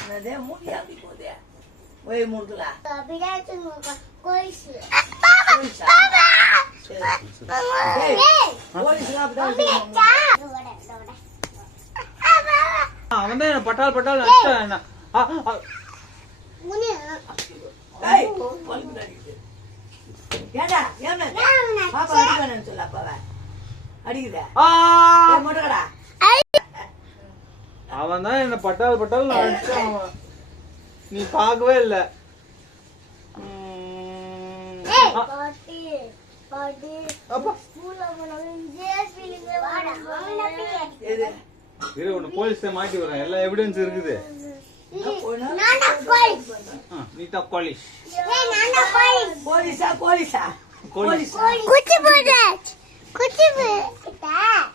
என்னதே மூடி அப்படி போதே ஒய் மூடுல பிடாச்சு கோலிஸ் அவன் தான் பட்டால் பட்டால் நஷ்டம் என்ன ஏடா ஏமே பாப்பா அடிக்கணும்னு சொல்ல அப்பாவ அடிக்குதா மொட்டக்கடா அவன் தான் என்ன பட்டால் பட்டால் அடிச்சான் நீ பார்க்கவே இல்லை போலீஸ் மாட்டி வரேன் எல்லா எவிடன்ஸ் இருக்குது நீ தான் போலீஸ்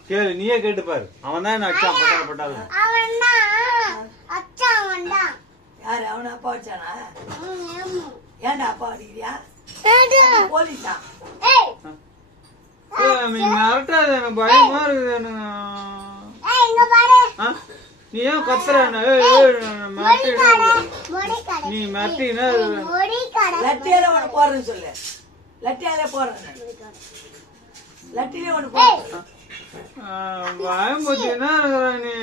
கேளு நீயே கேட்டு பாரு அவன் தான் என்ன அச்சான் பட்டால் பட்டால் யாரு அவன அப்பா வச்சானா ஏன்டா அப்பா அடிக்கிறியா போலீஸா நீ மிரட்டாத எனக்கு பயமா இருக்குது நீ ஏன் கத்துற நீ மிரட்டினா லட்டியால ஒண்ணு போடுறேன்னு சொல்லு லட்டியாலே போடுறேன் லட்டிலே ஒண்ணு போடுறேன் பயம் போச்சுன்னா நீ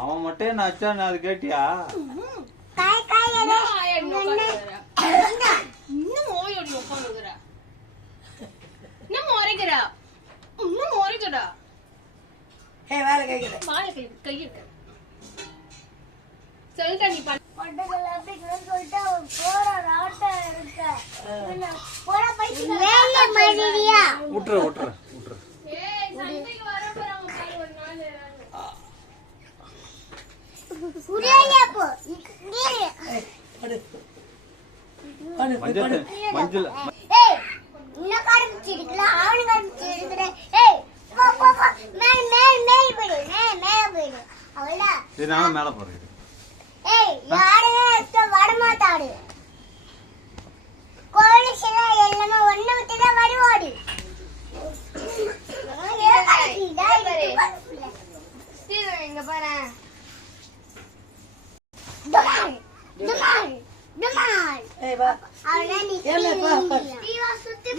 அவன் மட்டும் என்ன அச்சான் அது கேட்டியா விட்டுற விட்டுற விட்டுற மஞ்சள் நானும் மேல போறேன் எல்லாமே ஒண்ணு விட்டுதான் வருவாடு எங்க பாரு சுத்தி